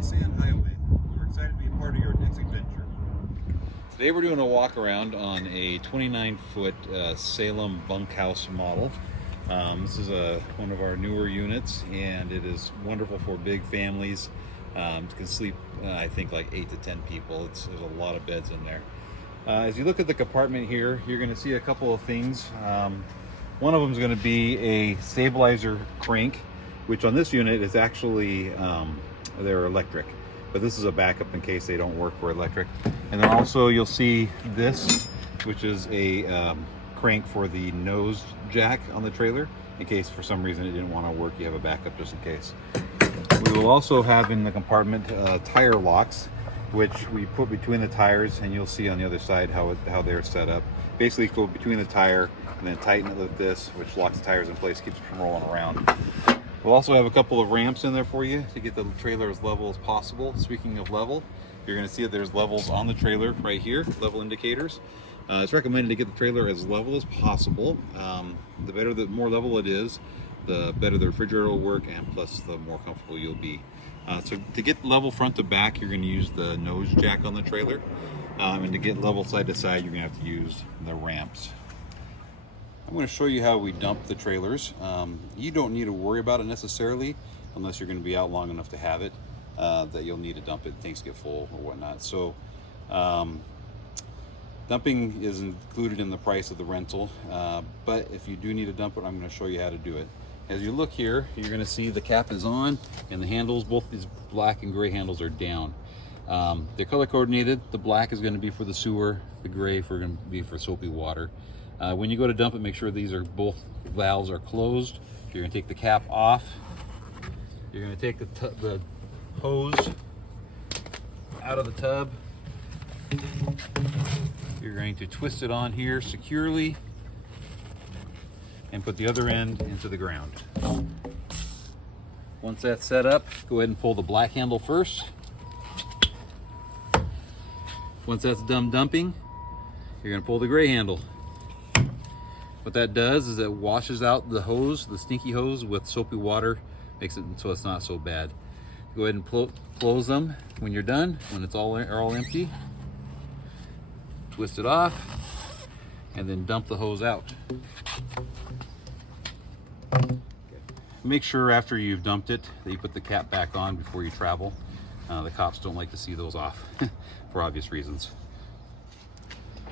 the Sand Highway. We're excited to be a part of your next adventure. Today we're doing a walk around on a 29-foot Salem Bunkhouse model. This is one of our newer units, and it is wonderful for big families. It can sleep, I think, like 8 to 10 people. There's a lot of beds in there. As you look at the compartment here, you're going to see a couple of things. One of them is going to be a stabilizer crank, which on this unit is actually, they're electric, but this is a backup in case they don't work for electric. And then also you'll see this, which is a crank for the nose jack on the trailer, in case for some reason it didn't want to work. You have a backup just in case. We will also have in the compartment tire locks, which we put between the tires, and you'll see on the other side how they're set up. Basically go between the tire and then tighten it with this, which locks the tires in place, keeps it from rolling around. We'll also have a couple of ramps in there for you to get the trailer as level as possible. Speaking of level, you're going to see that there's levels on the trailer right here, level indicators. It's recommended to get the trailer as level as possible. The more level it is, the better the refrigerator will work, and plus the more comfortable you'll be. So to get level front to back, you're going to use the nose jack on the trailer. And to get level side to side, you're going to have to use the ramps. I'm going to show you how we dump the trailers. You don't need to worry about it necessarily, unless you're going to be out long enough to have it, that you'll need to dump it, things get full or whatnot. So dumping is included in the price of the rental, but if you do need to dump it, I'm going to show you how to do it. As you look here, you're going to see the cap is on and the handles, both these black and gray handles, are down. They're color coordinated. The black is going to be for the sewer, the gray is going to be for soapy water. When you go to dump it, make sure both valves are closed. You're going to take the cap off. You're going to take the hose out of the tub. You're going to twist it on here securely and put the other end into the ground. Once that's set up, go ahead and pull the black handle first. Once that's done dumping, you're going to pull the gray handle. What that does is it washes out the hose, the stinky hose, with soapy water, makes it so it's not so bad. Go ahead and close them when you're done, when it's all empty. Twist it off, and then dump the hose out. Make sure after you've dumped it that you put the cap back on before you travel. The cops don't like to see those off for obvious reasons.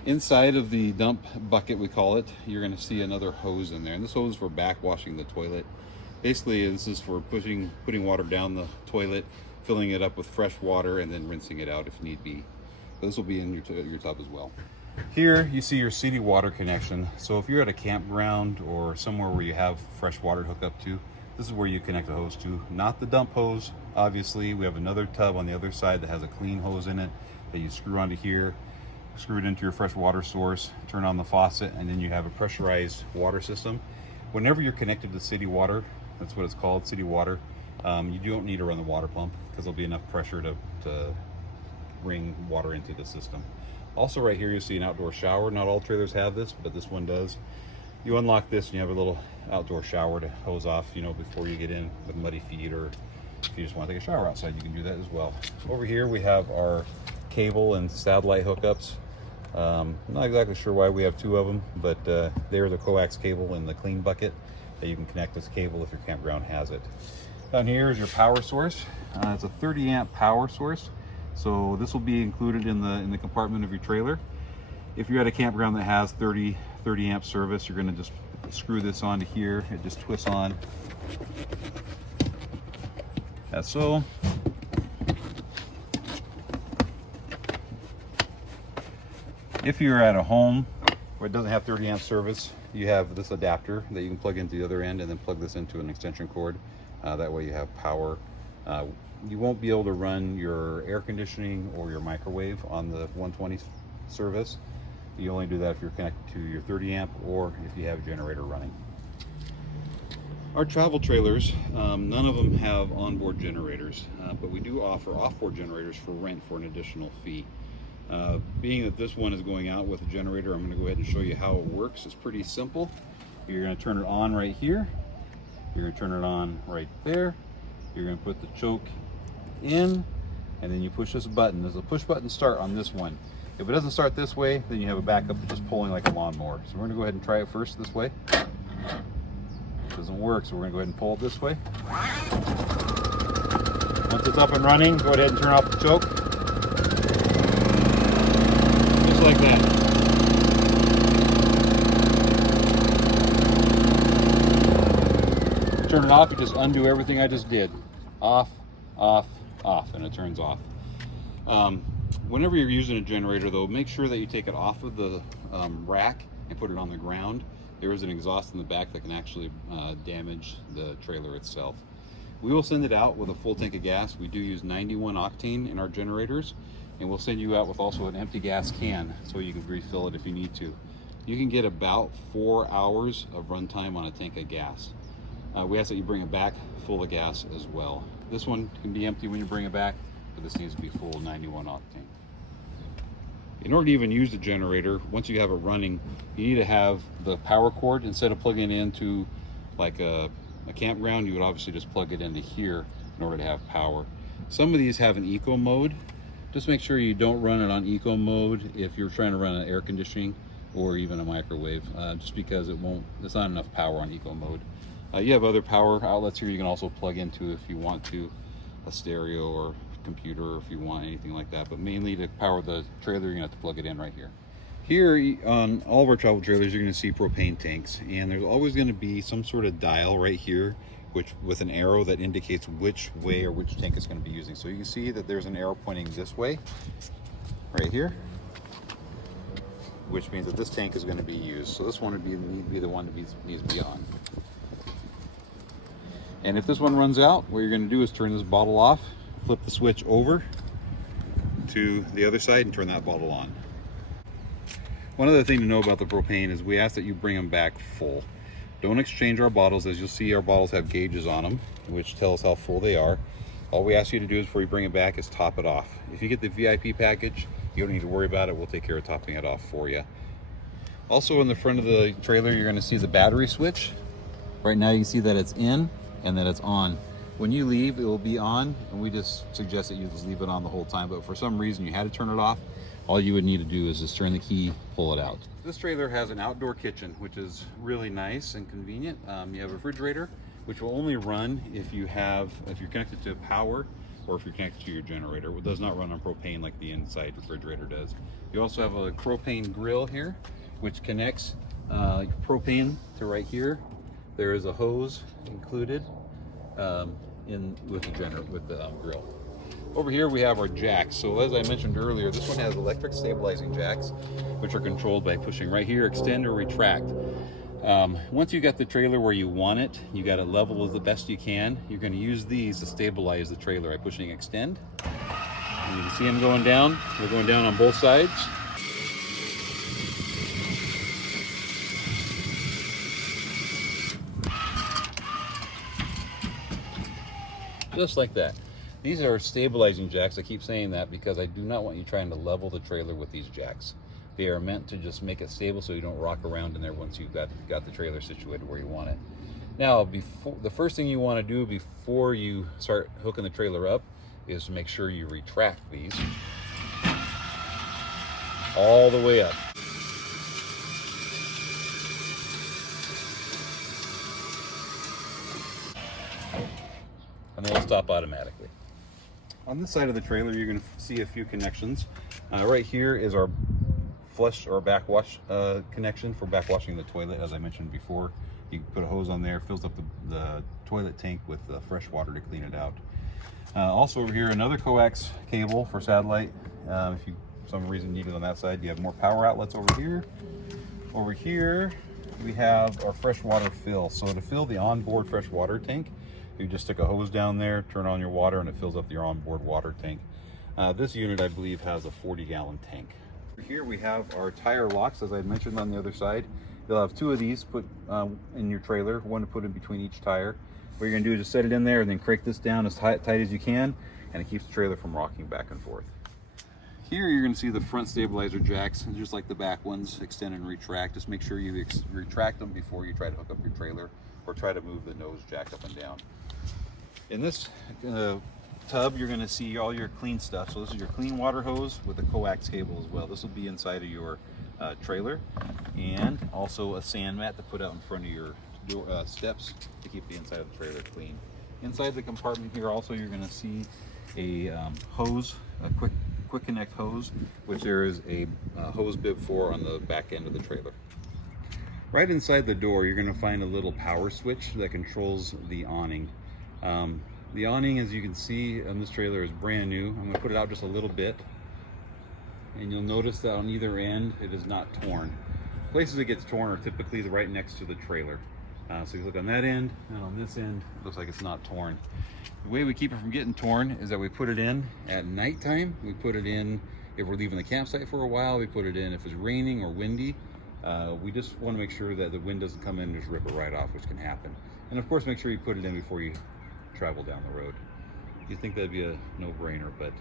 Inside of the dump bucket, we call it, you're going to see another hose in there, and this hose is for backwashing the toilet. Basically, this is for putting water down the toilet, filling it up with fresh water, and then rinsing it out if need be. This will be in your tub as well. Here you see your city water connection. So if you're at a campground or somewhere where you have fresh water hooked up to, this is where you connect the hose to, not the dump hose. Obviously, we have another tub on the other side that has a clean hose in it that you screw onto here, screw it into your fresh water source, turn on the faucet, and then you have a pressurized water system. Whenever you're connected to city water, that's what it's called, city water, you don't need to run the water pump because there'll be enough pressure to bring water into the system. Also right here, you'll see an outdoor shower. Not all trailers have this, but this one does. You unlock this and you have a little outdoor shower to hose off, before you get in with muddy feet, or if you just want to take a shower outside, you can do that as well. Over here we have our cable and satellite hookups. I'm not exactly sure why we have two of them, but they're the coax cable and the clean bucket that you can connect this cable if your campground has it. Down here is your power source. It's a 30 amp power source. So this will be included in the compartment of your trailer. If you're at a campground that has 30 amp service, you're going to just screw this onto here. It just twists on. That's so. If you're at a home where it doesn't have 30 amp service, you have this adapter that you can plug into the other end and then plug this into an extension cord. That way you have power. You won't be able to run your air conditioning or your microwave on the 120 service. You only do that if you're connected to your 30 amp or if you have a generator running. Our travel trailers, none of them have onboard generators, but we do offer offboard generators for rent for an additional fee. Being that this one is going out with a generator, I'm going to go ahead and show you how it works. It's pretty simple. You're going to turn it on right here. You're going to turn it on right there. You're going to put the choke in, and then you push this button. There's a push button start on this one. If it doesn't start this way, then you have a backup just pulling like a lawnmower. So we're gonna go ahead and try it first this way. It doesn't work, so we're gonna go ahead and pull it this way. Once it's up and running, go ahead and turn off the choke. Just like that. Turn it off, you just undo everything I just did. Off, off, off, and it turns off. Whenever you're using a generator though, make sure that you take it off of the rack and put it on the ground. There is an exhaust in the back that can actually damage the trailer itself. We will send it out with a full tank of gas. We do use 91 octane in our generators, and we'll send you out with also an empty gas can so you can refill it if you need to. You can get about 4 hours of runtime on a tank of gas. We ask that you bring it back full of gas as well. This one can be empty when you bring it back, but this needs to be full 91 octane. In order to even use the generator, once you have it running, you need to have the power cord. Instead of plugging it into like a campground, you would obviously just plug it into here in order to have power. Some of these have an eco mode. Just make sure you don't run it on eco mode if you're trying to run an air conditioning or even a microwave, just because it's not enough power on eco mode. You have other power outlets here you can also plug into if you want to, a stereo or computer, or if you want anything like that, but mainly to power the trailer you're gonna have to plug it in right here. Here on all of our travel trailers you're gonna see propane tanks, and there's always gonna be some sort of dial right here with an arrow that indicates which way or which tank it's gonna be using. So you can see that there's an arrow pointing this way right here, which means that this tank is gonna be used. So this one would need to be the one that needs to be on. And if this one runs out, what you're going to do is turn this bottle off, flip the switch over to the other side and turn that bottle on. One other thing to know about the propane is we ask that you bring them back full. Don't exchange our bottles. As you'll see, our bottles have gauges on them, which tell us how full they are. All we ask you to do is before you bring it back is top it off. If you get the VIP package, you don't need to worry about it. We'll take care of topping it off for you. Also in the front of the trailer, you're going to see the battery switch. Right now you can see that it's in and that it's on. When you leave, it will be on, and we just suggest that you just leave it on the whole time, but for some reason you had to turn it off, all you would need to do is just turn the key, pull it out. This trailer has an outdoor kitchen, which is really nice and convenient. You have a refrigerator, which will only run if you're connected to power or if you're connected to your generator. It does not run on propane like the inside refrigerator does. You also have a propane grill here, which connects propane to right here. There is a hose included with the grill. Over here we have our jacks. So as I mentioned earlier, this one has electric stabilizing jacks, which are controlled by pushing right here, extend or retract. Once you got the trailer where you want it, you got it level as the best you can, you're going to use these to stabilize the trailer by pushing extend. And you can see them going down. They're going down on both sides. Just like that. These are stabilizing jacks. I keep saying that because I do not want you trying to level the trailer with these jacks. They are meant to just make it stable so you don't rock around in there once you've got the trailer situated where you want it. Now, the first thing you want to do before you start hooking the trailer up is to make sure you retract these all the way up. And they'll stop automatically. On this side of the trailer, you're going to see a few connections. Right here is our flush or backwash connection for backwashing the toilet. As I mentioned before, you can put a hose on there, fills up the toilet tank with fresh water to clean it out. Also over here, another coax cable for satellite. If you for some reason need it on that side, you have more power outlets over here. Over here, we have our freshwater fill. So to fill the onboard freshwater tank, you just stick a hose down there, turn on your water, and it fills up your onboard water tank. This unit, I believe, has a 40-gallon tank. Here we have our tire locks, as I mentioned on the other side. You'll have two of these put in your trailer, one to put in between each tire. What you're going to do is just set it in there and then crank this down as tight as you can, and it keeps the trailer from rocking back and forth. Here you're going to see the front stabilizer jacks, just like the back ones, extend and retract. Just make sure you retract them before you try to hook up your trailer or try to move the nose jack up and down. In this tub, you're going to see all your clean stuff. So this is your clean water hose with a coax cable as well. This will be inside of your trailer, and also a sand mat to put out in front of your door, steps to keep the inside of the trailer clean. Inside the compartment here also you're going to see a hose, a quick connect hose, which there is a hose bib for on the back end of the trailer. Right inside the door you're going to find a little power switch that controls the awning. The awning, as you can see on this trailer, is brand new. I'm going to put it out just a little bit, and you'll notice that on either end it is not torn. Places it gets torn are typically right next to the trailer. So you look on that end, and on this end it looks like it's not torn. The way we keep it from getting torn is that we put it in at nighttime. We put it in if we're leaving the campsite for a while. We put it in if it's raining or windy. We just want to make sure that the wind doesn't come in and just rip it right off, which can happen. And of course, make sure you put it in before you travel down the road. You'd think that'd be a no-brainer, but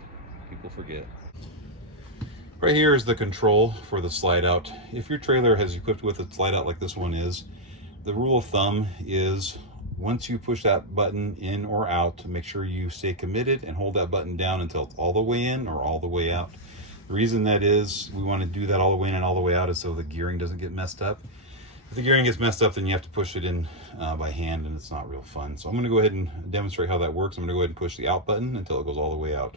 people forget. Right here is the control for the slide out. If your trailer has equipped with a slide out like this one is, the rule of thumb is once you push that button in or out, make sure you stay committed and hold that button down until it's all the way in or all the way out. The reason that is, we want to do that all the way in and all the way out is so the gearing doesn't get messed up. If the gearing gets messed up, then you have to push it in by hand, and it's not real fun. So I'm going to go ahead and demonstrate how that works. I'm going to go ahead and push the out button until it goes all the way out.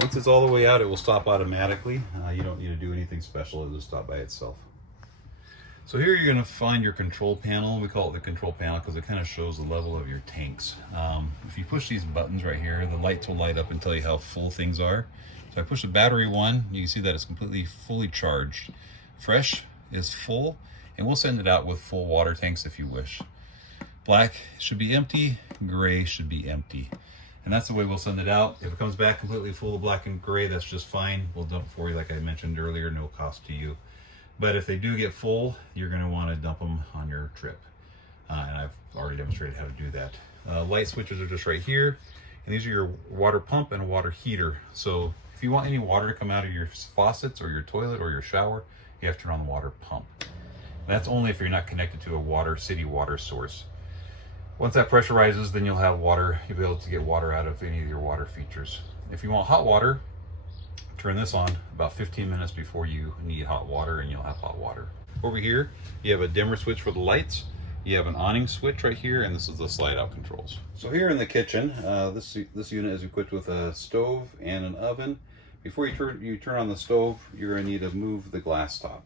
Once it's all the way out, it will stop automatically. You don't need to do anything special, it'll just stop by itself. So here you're going to find your control panel. We call it the control panel because it kind of shows the level of your tanks. If you push these buttons right here, the lights will light up and tell you how full things are. So I push the battery one, you can see that it's fully charged. Fresh is full, and we'll send it out with full water tanks if you wish. Black should be empty, gray should be empty. And that's the way we'll send it out. If it comes back completely full of black and gray, that's just fine. We'll dump for you like I mentioned earlier, no cost to you. But if they do get full, you're gonna wanna dump them on your trip. And I've already demonstrated how to do that. Light switches are just right here. And these are your water pump and a water heater. So if you want any water to come out of your faucets or your toilet or your shower, you have to turn on the water pump. That's only if you're not connected to a city water source. Once that pressure rises, then you'll have water. You'll be able to get water out of any of your water features. If you want hot water, turn this on about 15 minutes before you need hot water, and you'll have hot water. Over here, you have a dimmer switch for the lights. You have an awning switch right here, and this is the slide out controls. So here in the kitchen, this unit is equipped with a stove and an oven. Before you turn on the stove, you're gonna need to move the glass top.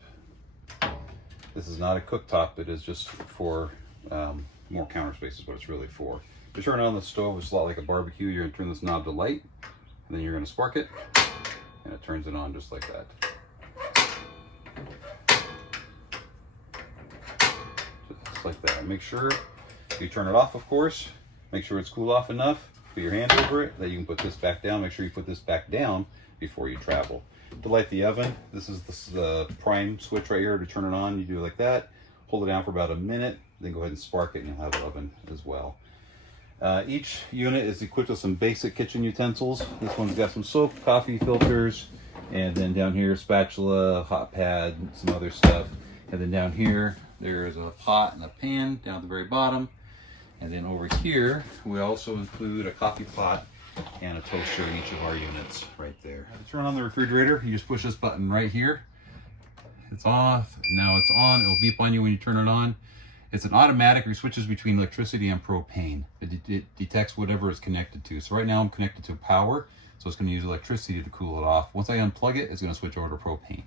This is not a cooktop, it is just for more counter space is what it's really for. To turn on the stove, it's a lot like a barbecue. You're gonna turn this knob to light, and then you're gonna spark it, and it turns it on just like that. Just like that. Make sure you turn it off, of course. Make sure it's cool off enough. Put your hand over it, that you can put this back down. Make sure you put this back down before you travel. To light the oven, this is the prime switch right here to turn it on. You do it like that. Hold it down for about a minute, then go ahead and spark it, and you'll have an oven as well. Each unit is equipped with some basic kitchen utensils. This one's got some soap, coffee filters, and then down here, spatula, hot pad, some other stuff. And then down here, there's a pot and a pan down at the very bottom. And then over here, we also include a coffee pot and a toaster in each of our units right there. To turn on the refrigerator, you just push this button right here. It's off, now it's on, it'll beep on you when you turn it on. It's an automatic, it switches between electricity and propane. It detects whatever it's connected to. So right now I'm connected to power, so it's gonna use electricity to cool it off. Once I unplug it, it's gonna switch over to propane.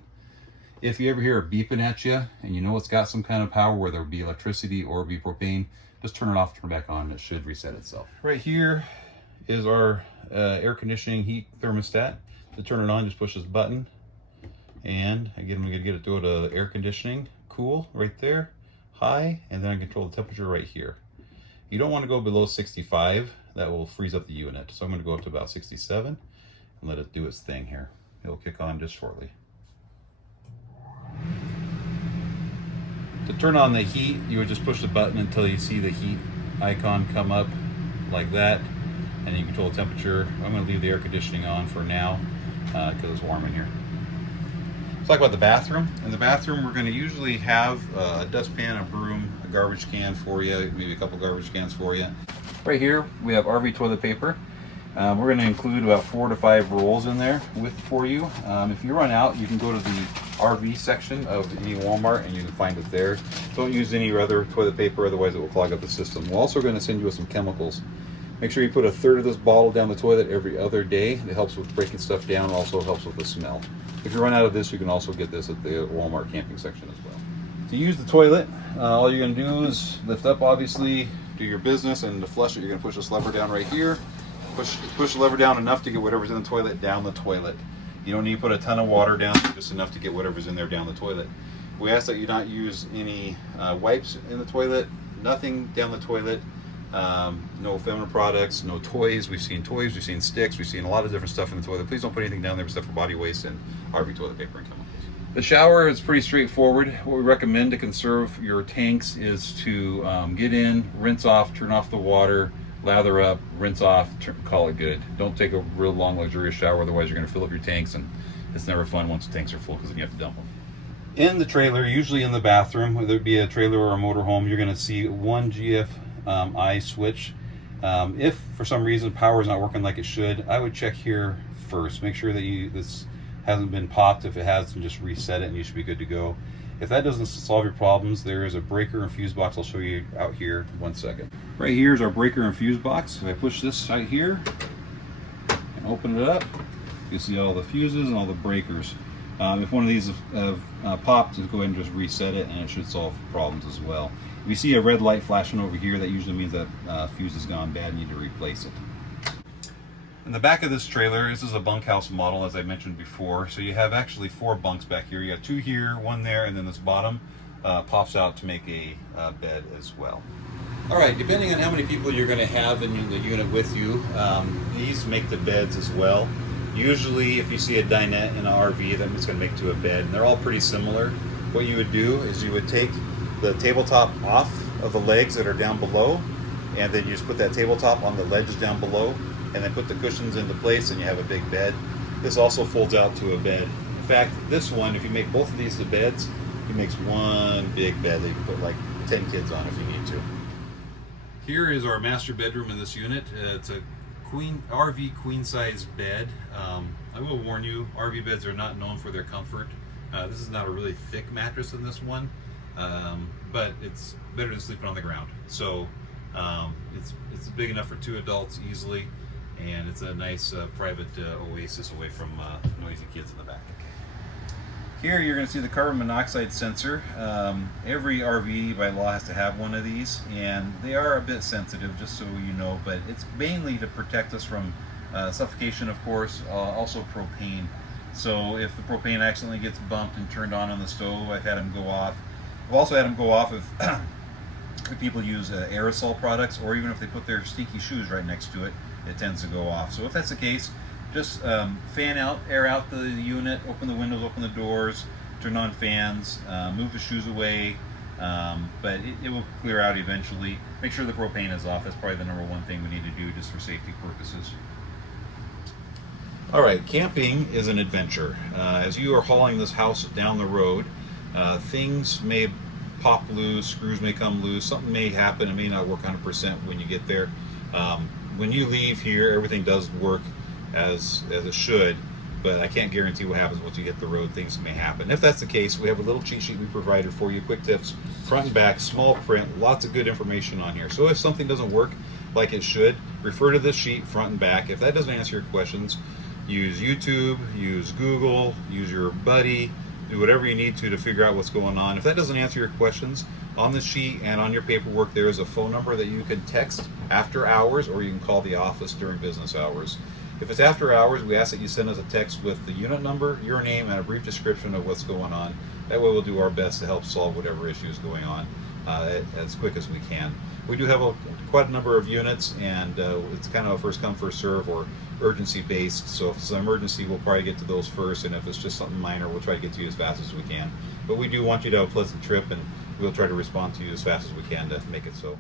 If you ever hear it beeping at you, and you know it's got some kind of power, whether it be electricity or be propane, just turn it off, turn it back on, it should reset itself. Right here is our air conditioning heat thermostat. To turn it on, just push this button. And again, I'm gonna get it to go to air conditioning, cool, right there, high, and then I control the temperature right here. You don't want to go below 65, that will freeze up the unit. So I'm gonna go up to about 67 and let it do its thing here. It'll kick on just shortly. To turn on the heat, you would just push the button until you see the heat icon come up like that, and you control the temperature. I'm going to leave the air conditioning on for now because it's warm in here. Let's talk about the bathroom. In the bathroom, we're going to usually have a dustpan, a broom, a garbage can for you, maybe a couple garbage cans for you. Right here, we have RV toilet paper. We're going to include about 4 to 5 rolls in there for you. If you run out, you can go to the RV section of any Walmart and you can find it there. Don't use any other toilet paper, otherwise it will clog up the system. We're also going to send you with some chemicals. Make sure you put 1/3 of this bottle down the toilet every other day. It helps with breaking stuff down, and also helps with the smell. If you run out of this, you can also get this at the Walmart camping section as well. To use the toilet, all you're going to do is lift up, obviously, do your business, and to flush it, you're going to push this lever down right here. Push the lever down enough to get whatever's in the toilet down the toilet. You don't need to put a ton of water down, just enough to get whatever's in there down the toilet. We ask that you not use any wipes in the toilet, nothing down the toilet, no feminine products, no toys. We've seen toys, we've seen sticks, we've seen a lot of different stuff in the toilet. Please don't put anything down there except for body waste and RV toilet paper and chemicals. The shower is pretty straightforward. What we recommend to conserve your tanks is to get in, rinse off, turn off the water, lather up, rinse off, call it good. Don't take a real long luxurious shower, otherwise you're going to fill up your tanks, and it's never fun once the tanks are full because then you have to dump them. In the trailer, usually in the bathroom, whether it be a trailer or a motorhome, you're going to see one GFI switch. If for some reason power is not working like it should, I would check here first. Make sure that this hasn't been popped. If it has, then just reset it and you should be good to go. If that doesn't solve your problems, there is a breaker and fuse box I'll show you out here in 1 second. Right here is our breaker and fuse box. If I push this right here and open it up, you see all the fuses and all the breakers. If one of these have popped, just go ahead and just reset it and it should solve problems as well. If you see a red light flashing over here, that usually means that fuse has gone bad and you need to replace it. In the back of this trailer, this is a bunkhouse model, as I mentioned before. So you have actually 4 bunks back here. You got 2 here, 1 there, and then this bottom pops out to make a bed as well. All right, depending on how many people you're going to have in the unit with you, these make the beds as well. Usually, if you see a dinette in an RV, that means it's going to make to a bed, and they're all pretty similar. What you would do is you would take the tabletop off of the legs that are down below, and then you just put that tabletop on the ledges down below, and then put the cushions into place, and you have a big bed. This also folds out to a bed. In fact, this one, if you make both of these the beds, it makes one big bed that you can put like 10 kids on if you need to. Here is our master bedroom in this unit. It's a RV queen size bed. I will warn you, RV beds are not known for their comfort. This is not a really thick mattress in this one, but it's better than sleeping on the ground. So it's big enough for 2 adults easily, and it's a nice private oasis away from noisy kids in the back. Here you're going to see the carbon monoxide sensor. Every RV by law has to have one of these, and they are a bit sensitive, just so you know, but it's mainly to protect us from suffocation, of course, also propane. So if the propane accidentally gets bumped and turned on the stove, I've had them go off. I've also had them go off if people use aerosol products, or even if they put their stinky shoes right next to it, it tends to go off. So if that's the case, just fan out, air out the unit, open the windows, open the doors, turn on fans, move the shoes away, but it will clear out eventually. Make sure the propane is off. That's probably the #1 thing we need to do just for safety purposes. All right, camping is an adventure. As you are hauling this house down the road, things may pop loose, screws may come loose, something may happen. It may not work 100% when you get there. When you leave here, everything does work as it should, but I can't guarantee what happens once you hit the road. Things may happen. If that's the case, we have a little cheat sheet we provided for you, quick tips, front and back, small print, lots of good information on here. So if something doesn't work like it should, refer to this sheet front and back. If that doesn't answer your questions, use YouTube, use Google, use your buddy, do whatever you need to figure out what's going on. If that doesn't answer your questions, on the sheet and on your paperwork there is a phone number that you can text after hours, or you can call the office during business hours. If it's after hours, we ask that you send us a text with the unit number, your name, and a brief description of what's going on. That way we'll do our best to help solve whatever issue is going on as quick as we can. We do have quite a number of units, and it's kind of a first come first serve or urgency based. So if it's an emergency, we'll probably get to those first, and if it's just something minor, we'll try to get to you as fast as we can. But we do want you to have a pleasant trip, and we'll try to respond to you as fast as we can to make it so.